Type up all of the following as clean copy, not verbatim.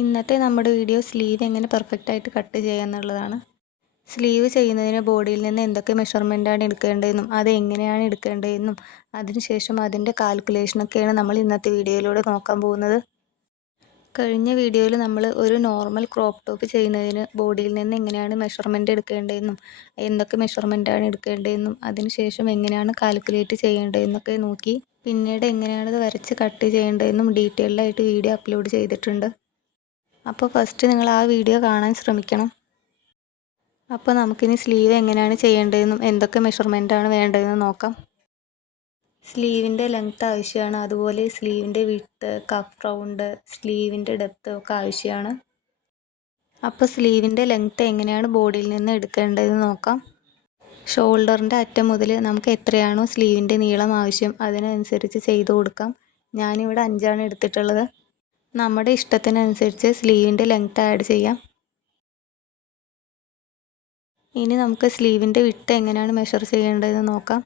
ഇന്നത്തെ നമ്മുടെ video sleeve എങ്ങനെ പെർഫെക്റ്റ് ആയിട്ട് കട്ട് ചെയ്യുക എന്നുള്ളതാണ്. സ്ലീവ് ചെയ്യുന്നതിന് ബോഡിയിൽ നിന്ന് എന്തൊക്കെ മെഷർമെൻറ്റാണ് എടുക്കേണ്ടതെന്നും അത് എങ്ങനെയാണ് എടുക്കേണ്ടതെന്നും അതിനുശേഷം അതിൻ്റെ കാൽക്കുലേഷനൊക്കെയാണ് നമ്മൾ ഇന്നത്തെ വീഡിയോയിലൂടെ നോക്കാൻ പോകുന്നത്. കഴിഞ്ഞ വീഡിയോയിൽ നമ്മൾ ഒരു നോർമൽ ക്രോപ്പ് ടോപ്പ് ചെയ്യുന്നതിന് ബോഡിയിൽ നിന്ന് എങ്ങനെയാണ് മെഷർമെൻറ്റ് എടുക്കേണ്ടതെന്നും എന്തൊക്കെ മെഷർമെൻറ്റാണ് എടുക്കേണ്ടതെന്നും അതിനുശേഷം എങ്ങനെയാണ് കാൽക്കുലേറ്റ് ചെയ്യേണ്ടതെന്നൊക്കെ നോക്കി. പിന്നീട് എങ്ങനെയാണത് വരച്ച് കട്ട് ചെയ്യേണ്ടതെന്നും ഡീറ്റെയിൽഡായിട്ട് വീഡിയോ അപ്ലോഡ് ചെയ്തിട്ടുണ്ട്. അപ്പോൾ ഫസ്റ്റ് നിങ്ങൾ ആ വീഡിയോ കാണാൻ ശ്രമിക്കണം. അപ്പോൾ നമുക്കിനി സ്ലീവ് എങ്ങനെയാണ് ചെയ്യേണ്ടതെന്നും എന്തൊക്കെ മെഷർമെൻറ്റാണ് വേണ്ടതെന്നും നോക്കാം. സ്ലീവിൻ്റെ ലെങ്ത്ത് ആവശ്യമാണ്, അതുപോലെ സ്ലീവിൻ്റെ വിഡ്ത്ത്, കഫ് റൗണ്ട്, സ്ലീവിൻ്റെ ഡെപ്ത്ത് ഒക്കെ ആവശ്യമാണ്. അപ്പോൾ സ്ലീവിൻ്റെ ലെങ്ത്ത് എങ്ങനെയാണ് ബോഡിയിൽ നിന്ന് എടുക്കേണ്ടതെന്ന് നോക്കാം. ഷോൾഡറിൻ്റെ അറ്റം മുതൽ നമുക്ക് എത്രയാണോ സ്ലീവിൻ്റെ നീളം ആവശ്യം അതിനനുസരിച്ച് ചെയ്ത് കൊടുക്കാം. ഞാനിവിടെ 5 എടുത്തിട്ടുള്ളത്. നമ്മുടെ ഇഷ്ടത്തിനനുസരിച്ച് സ്ലീവിൻ്റെ ലെങ്ത്ത് ആഡ് ചെയ്യാം. ഇനി നമുക്ക് സ്ലീവിൻ്റെ വിഡ്ത്ത് എങ്ങനെയാണ് മെഷർ ചെയ്യേണ്ടതെന്ന് നോക്കാം.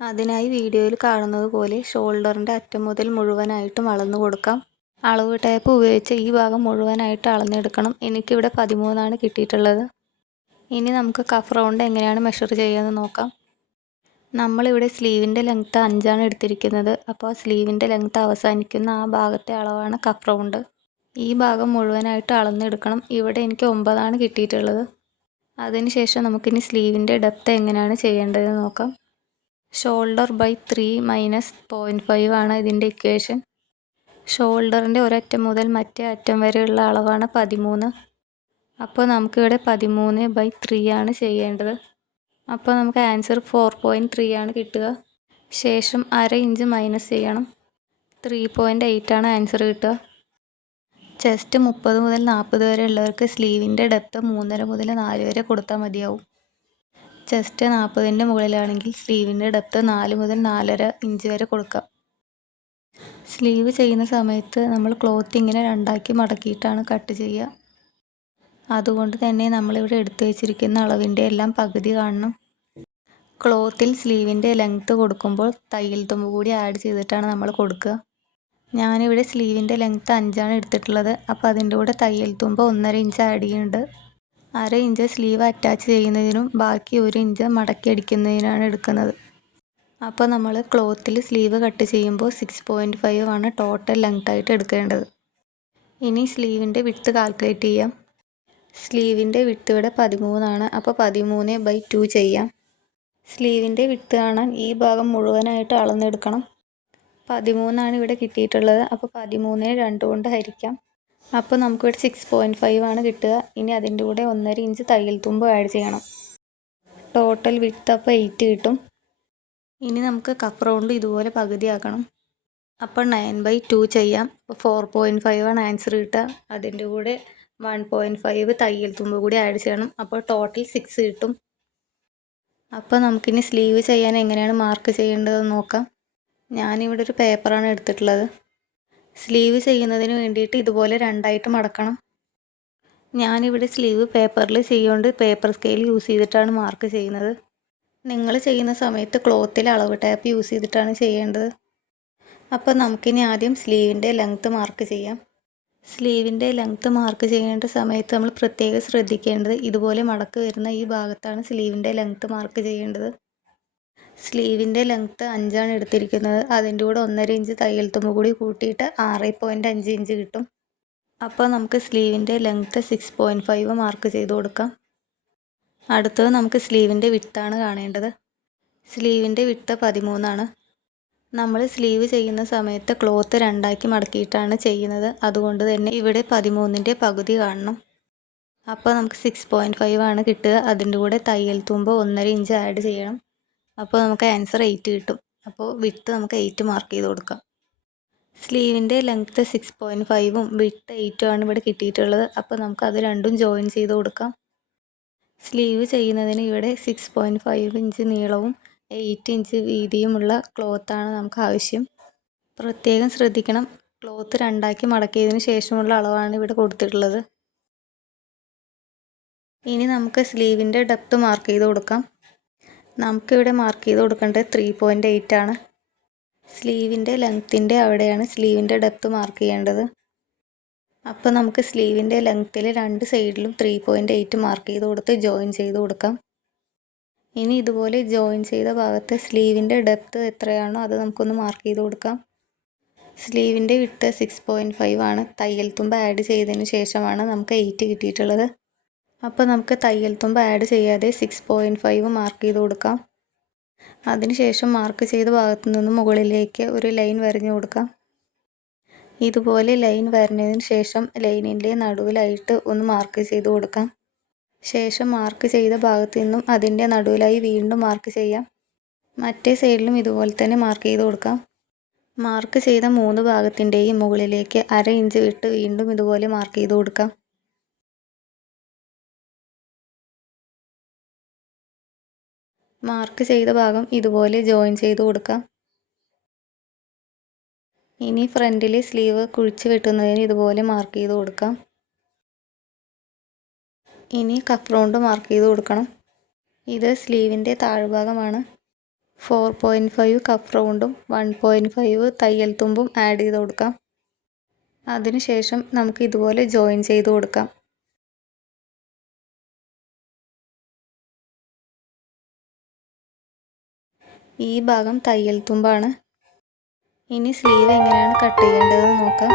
അതിനായി വീഡിയോയിൽ കാണുന്നത് പോലെ ഷോൾഡറിൻ്റെ അറ്റം മുതൽ മുഴുവനായിട്ടും അളന്നു കൊടുക്കാം. അളവ് ടേപ്പ് ഉപയോഗിച്ച് ഈ ഭാഗം മുഴുവനായിട്ട് അളന്നെടുക്കണം. എനിക്കിവിടെ 13 കിട്ടിയിട്ടുള്ളത്. ഇനി നമുക്ക് കഫ് റൗണ്ട് എങ്ങനെയാണ് മെഷർ ചെയ്യുകയെന്ന് നോക്കാം. നമ്മളിവിടെ സ്ലീവിൻ്റെ ലെങ്ത്ത് 5 എടുത്തിരിക്കുന്നത്. അപ്പോൾ സ്ലീവിൻ്റെ ലെങ്ത്ത് അവസാനിക്കുന്ന ആ ഭാഗത്തെ അളവാണ് കഫ് റൗണ്ട്. ഈ ഭാഗം മുഴുവനായിട്ട് അളന്നെടുക്കണം. ഇവിടെ എനിക്ക് 9 കിട്ടിയിട്ടുള്ളത്. അതിനുശേഷം നമുക്കിനി സ്ലീവിൻ്റെ ഡെപ്ത്ത് എങ്ങനെയാണ് ചെയ്യേണ്ടതെന്ന് നോക്കാം. ഷോൾഡർ ബൈ 3 മൈനസ് 0.5 ആണ് ഇതിൻ്റെ ഇക്വേഷൻ. ഷോൾഡറിൻ്റെ ഒരറ്റം മുതൽ മറ്റേ അറ്റം വരെയുള്ള അളവാണ് 13. അപ്പോൾ നമുക്കിവിടെ 13/3 ആണ് ചെയ്യേണ്ടത്. അപ്പോൾ നമുക്ക് ആൻസർ 4.3 ആണ് കിട്ടുക. ശേഷം 1/2 ഇഞ്ച് മൈനസ് ചെയ്യണം. 3.8 ആണ് ആൻസർ കിട്ടുക. ചെസ്റ്റ് 30 മുതൽ 40 വരെ ഉള്ളവർക്ക് സ്ലീവിൻ്റെ ഡെപ്ത്ത് 3.5 മുതൽ 4 വരെ കൊടുത്താൽ മതിയാവും. ചെസ്റ്റ് 40ൻ്റെ മുകളിലാണെങ്കിൽ സ്ലീവിൻ്റെ ഡെപ്ത്ത് 4 മുതൽ 4.5 ഇഞ്ച് വരെ കൊടുക്കാം. സ്ലീവ് ചെയ്യുന്ന സമയത്ത് നമ്മൾ ക്ലോത്ത് ഇങ്ങനെ 2 മടക്കിയിട്ടാണ് കട്ട് ചെയ്യുക. അതുകൊണ്ട് തന്നെ നമ്മളിവിടെ എടുത്തു വച്ചിരിക്കുന്ന അളവിൻ്റെ എല്ലാം പകുതി കാണണം. ക്ലോത്തിൽ സ്ലീവിൻ്റെ ലെങ്ത്ത് കൊടുക്കുമ്പോൾ തയ്യൽ തുമ്പ് കൂടി ആഡ് ചെയ്തിട്ടാണ് നമ്മൾ കൊടുക്കുക. ഞാനിവിടെ സ്ലീവിൻ്റെ ലെങ്ത്ത് 5 എടുത്തിട്ടുള്ളത്. അപ്പോൾ അതിൻ്റെ കൂടെ തയ്യൽ തുമ്പ് 1.5 ഇഞ്ച് ആഡ് ചെയ്യുന്നുണ്ട്. 1/2 ഇഞ്ച് സ്ലീവ് അറ്റാച്ച് ചെയ്യുന്നതിനും ബാക്കി 1 ഇഞ്ച് മടക്കി അടിക്കുന്നതിനാണ് എടുക്കുന്നത്. അപ്പോൾ നമ്മൾ ക്ലോത്തിൽ സ്ലീവ് കട്ട് ചെയ്യുമ്പോൾ 6.5 ആണ് ടോട്ടൽ ലെങ്ത് ആയിട്ട് എടുക്കേണ്ടത്. ഇനി സ്ലീവിൻ്റെ വിഡ്ത്ത് കാൽക്കുലേറ്റ് ചെയ്യാം. സ്ലീവിൻ്റെ വിഡ്ത്ത് ഇവിടെ 13 ആണ്. അപ്പോൾ 13/2 ചെയ്യാം. സ്ലീവിൻ്റെ വിഡ്ത്ത് കാണാൻ ഈ ഭാഗം മുഴുവനായിട്ട് അളന്നെടുക്കണം. 13 ആണ് ഇവിടെ കിട്ടിയിട്ടുള്ളത്. അപ്പോൾ 13 2 കൊണ്ട് ഹരിക്കാം. അപ്പോൾ നമുക്കിവിടെ 6.5 ആണ് കിട്ടുക. ഇനി അതിൻ്റെ കൂടെ 1.5 ഇഞ്ച് തയ്യൽ തുമ്പ് ആഡ് ചെയ്യണം. ടോട്ടൽ വിഡ്ത്ത് അപ്പോൾ 8 കിട്ടും. ഇനി നമുക്ക് കഫ് റൗണ്ട് ഇതുപോലെ പകുതിയാക്കണം. അപ്പോൾ 9/2 ചെയ്യാം. അപ്പോൾ 4.5 ആണ് ആൻസർ കിട്ടുക. അതിൻ്റെ കൂടെ 1.5 തയ്യൽ തുമ്പ് കൂടി ആഡ് ചെയ്യണം. അപ്പോൾ ടോട്ടൽ 6 കിട്ടും. അപ്പോൾ നമുക്കിനി സ്ലീവ് ചെയ്യാൻ എങ്ങനെയാണ് മാർക്ക് ചെയ്യേണ്ടതെന്ന് നോക്കാം. ഞാനിവിടെ ഒരു പേപ്പറാണ് എടുത്തിട്ടുള്ളത്. സ്ലീവ് ചെയ്യുന്നതിന് വേണ്ടിയിട്ട് ഇതുപോലെ 2 മടക്കണം. ഞാനിവിടെ സ്ലീവ് പേപ്പറിൽ ചെയ്യുകൊണ്ട് പേപ്പർ സ്കെയിൽ യൂസ് ചെയ്തിട്ടാണ് മാർക്ക് ചെയ്യുന്നത്. നിങ്ങൾ ചെയ്യുന്ന സമയത്ത് ക്ലോത്തിൽ അളവ് ടേപ്പ് യൂസ് ചെയ്തിട്ടാണ് ചെയ്യേണ്ടത്. അപ്പോൾ നമുക്കിനി ആദ്യം സ്ലീവിൻ്റെ ലെങ്ത്ത് മാർക്ക് ചെയ്യാം. സ്ലീവിൻ്റെ ലെങ്ത്ത് മാർക്ക് ചെയ്യേണ്ട സമയത്ത് നമ്മൾ പ്രത്യേകം ശ്രദ്ധിക്കേണ്ടത് ഇതുപോലെ മടക്ക് വരുന്ന ഈ ഭാഗത്താണ് സ്ലീവിൻ്റെ ലെങ്ത്ത് മാർക്ക് ചെയ്യേണ്ടത്. സ്ലീവിൻ്റെ ലെങ്ത്ത് 5 എടുത്തിരിക്കുന്നത്. അതിൻ്റെ കൂടെ 1.5 ഇഞ്ച് തയ്യൽ തുമ്പ് കൂടി കൂട്ടിയിട്ട് 6.5 ഇഞ്ച് കിട്ടും. അപ്പോൾ നമുക്ക് സ്ലീവിൻ്റെ ലെങ്ത്ത് 6.5 മാർക്ക് ചെയ്ത് കൊടുക്കാം. അടുത്തത് നമുക്ക് സ്ലീവിൻ്റെ വിഡ്ത്താണ് കാണേണ്ടത്. സ്ലീവിൻ്റെ വിഡ്ത്ത് 13 ആണ്. നമ്മൾ സ്ലീവ് ചെയ്യുന്ന സമയത്ത് ക്ലോത്ത് 2 മടക്കിയിട്ടാണ് ചെയ്യുന്നത്. അതുകൊണ്ട് തന്നെ ഇവിടെ 13ൻ്റെ പകുതി കാണണം. അപ്പോൾ നമുക്ക് 6.5 ആണ് കിട്ടുക. അതിൻ്റെ കൂടെ തയ്യൽ തുമ്പ് 1.5 ഇഞ്ച് ആഡ് ചെയ്യണം. അപ്പോൾ നമുക്ക് ആൻസർ 8 കിട്ടും. അപ്പോൾ വിഡ്ത്ത് നമുക്ക് 8 മാർക്ക് ചെയ്ത് കൊടുക്കാം. സ്ലീവിൻ്റെ ലെങ്ത്ത് 6.5ഉം വിഡ്ത്ത് 8ഉം ആണ് ഇവിടെ കിട്ടിയിട്ടുള്ളത്. അപ്പോൾ നമുക്ക് അത് രണ്ടും ജോയിൻ ചെയ്ത് കൊടുക്കാം. സ്ലീവ് ചെയ്യുന്നതിന് ഇവിടെ 6.5 ഇഞ്ച് നീളവും 8 ഇഞ്ച് വീതിയുമുള്ള ക്ലോത്താണ് നമുക്ക് ആവശ്യം. പ്രത്യേകം ശ്രദ്ധിക്കണം, ക്ലോത്ത് 2 മടക്കിയതിന് ശേഷമുള്ള അളവാണ് ഇവിടെ കൊടുത്തിട്ടുള്ളത്. ഇനി നമുക്ക് സ്ലീവിൻ്റെ ഡെപ്ത്ത് മാർക്ക് ചെയ്ത് കൊടുക്കാം. നമുക്കിവിടെ മാർക്ക് ചെയ്ത് കൊടുക്കേണ്ടത് 3.8 ആണ്. സ്ലീവിൻ്റെ ലെങ്ത്തിൻ്റെ അവിടെയാണ് സ്ലീവിൻ്റെ ഡെപ്ത്ത് മാർക്ക് ചെയ്യേണ്ടത്. അപ്പോൾ നമുക്ക് സ്ലീവിൻ്റെ ലെങ്ത്തിൽ 2 സൈഡിലും 3.8 മാർക്ക് ചെയ്ത് കൊടുത്ത് ജോയിൻ ചെയ്ത് കൊടുക്കാം. ഇനി ഇതുപോലെ ജോയിൻ ചെയ്ത ഭാഗത്ത് സ്ലീവിൻ്റെ ഡെപ്ത് എത്രയാണോ അത് നമുക്കൊന്ന് മാർക്ക് ചെയ്ത് കൊടുക്കാം. സ്ലീവിൻ്റെ വിട്ട് 6.5 ആണ്. തയ്യൽ തുമ്പ് ആഡ് ചെയ്തതിന് ശേഷമാണ് നമുക്ക് 8 കിട്ടിയിട്ടുള്ളത്. അപ്പോൾ നമുക്ക് തയ്യൽ തുമ്പ് ആഡ് ചെയ്യാതെ 6.5 മാർക്ക് ചെയ്ത് കൊടുക്കാം. അതിനുശേഷം മാർക്ക് ചെയ്ത ഭാഗത്തു നിന്ന് മുകളിലേക്ക് ഒരു ലൈൻ വരഞ്ഞു കൊടുക്കാം. ഇതുപോലെ ലൈൻ വരഞ്ഞതിന് ശേഷം ലൈനിൻ്റെ നടുവിലായിട്ട് ഒന്ന് മാർക്ക് ചെയ്ത് കൊടുക്കാം. ശേഷം മാർക്ക് ചെയ്ത ഭാഗത്തു നിന്നും അതിൻ്റെ നടുവിലായി വീണ്ടും മാർക്ക് ചെയ്യാം. മറ്റേ സൈഡിലും ഇതുപോലെ തന്നെ മാർക്ക് ചെയ്ത് കൊടുക്കാം. മാർക്ക് ചെയ്ത 3 ഭാഗത്തിൻ്റെയും മുകളിലേക്ക് 1/2 ഇഞ്ച് വിട്ട് വീണ്ടും ഇതുപോലെ മാർക്ക് ചെയ്ത് കൊടുക്കാം. മാർക്ക് ചെയ്ത ഭാഗം ഇതുപോലെ ജോയിൻ ചെയ്ത് കൊടുക്കാം. ഇനി ഫ്രണ്ടിലെ സ്ലീവ് കുഴിച്ച് വെട്ടുന്നതിന് ഇതുപോലെ മാർക്ക് ചെയ്ത് കൊടുക്കാം. ഇനി കഫ് റൗണ്ട് മാർക്ക് ചെയ്ത് കൊടുക്കണം. ഇത് സ്ലീവിൻ്റെ താഴ്ഭാഗമാണ്. 4.5 കഫ് റൗണ്ടും 1.5 തയ്യൽ തുമ്പും ആഡ് ചെയ്ത് കൊടുക്കാം. അതിനുശേഷം നമുക്ക് ഇതുപോലെ ജോയിൻ ചെയ്ത് കൊടുക്കാം. ഈ ഭാഗം തയ്യൽ തുമ്പാണ്. ഇനി സ്ലീവ് എങ്ങനെയാണ് കട്ട് ചെയ്യേണ്ടതെന്ന് നോക്കാം.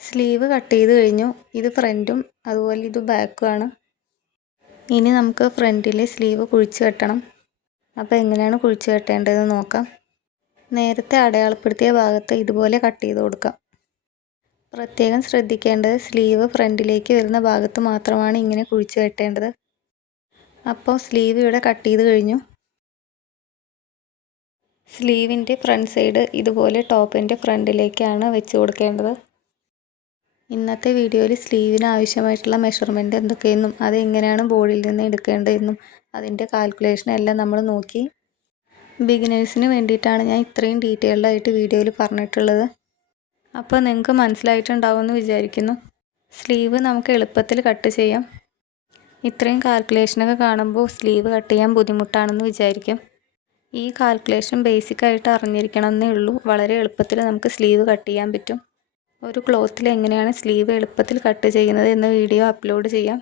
സ്ലീവ് കട്ട് ചെയ്ത് കഴിഞ്ഞു. ഇത് ഫ്രണ്ടും അതുപോലെ ഇത് ബാക്കുമാണ്. ഇനി നമുക്ക് ഫ്രണ്ടിലെ സ്ലീവ് കുഴിച്ച് വെട്ടണം. അപ്പോൾ എങ്ങനെയാണ് കുഴിച്ച് വെട്ടേണ്ടതെന്ന് നോക്കാം. നേരത്തെ അടയാളപ്പെടുത്തിയ ഭാഗത്ത് ഇതുപോലെ കട്ട് ചെയ്ത് കൊടുക്കാം. പ്രത്യേകം ശ്രദ്ധിക്കേണ്ടത് സ്ലീവ് ഫ്രണ്ടിലേക്ക് വരുന്ന ഭാഗത്ത് മാത്രമാണ് ഇങ്ങനെ കുഴിച്ച് വെട്ടേണ്ടത്. അപ്പോൾ സ്ലീവ് ഇവിടെ കട്ട് ചെയ്ത് കഴിഞ്ഞു. സ്ലീവിൻ്റെ ഫ്രണ്ട് സൈഡ് ഇതുപോലെ ടോപ്പിൻ്റെ ഫ്രണ്ടിലേക്കാണ് വെച്ച് കൊടുക്കേണ്ടത്. ഇന്നത്തെ വീഡിയോയിൽ സ്ലീവിന് ആവശ്യമായിട്ടുള്ള മെഷർമെൻറ്റ് എന്തൊക്കെയെന്നും അതെങ്ങനെയാണ് ബോഡിയിൽ നിന്ന് എടുക്കേണ്ടതെന്നും അതിൻ്റെ കാൽക്കുലേഷൻ എല്ലാം നമ്മൾ നോക്കി. ബിഗിനേഴ്സിന് വേണ്ടിയിട്ടാണ് ഞാൻ ഇത്രയും ഡീറ്റെയിൽഡായിട്ട് വീഡിയോയിൽ പറഞ്ഞിട്ടുള്ളത്. അപ്പോൾ നിങ്ങൾക്ക് മനസ്സിലായിട്ടുണ്ടാവുമെന്ന് വിചാരിക്കുന്നു. സ്ലീവ് നമുക്ക് എളുപ്പത്തിൽ കട്ട് ചെയ്യാം. ഇത്രയും കാൽക്കുലേഷനൊക്കെ കാണുമ്പോൾ സ്ലീവ് കട്ട് ചെയ്യാൻ ബുദ്ധിമുട്ടാണെന്ന് വിചാരിക്കും. ഈ കാൽക്കുലേഷൻ ബേസിക്കായിട്ട് അറിഞ്ഞിരിക്കണമെന്നേ ഉള്ളൂ. വളരെ എളുപ്പത്തിൽ നമുക്ക് സ്ലീവ് കട്ട് ചെയ്യാൻ പറ്റും. ഒരു ക്ലോത്തിൽ എങ്ങനെയാണ് സ്ലീവ് എളുപ്പത്തിൽ കട്ട് ചെയ്യുന്നത് എന്ന വീഡിയോ അപ്ലോഡ് ചെയ്യാം.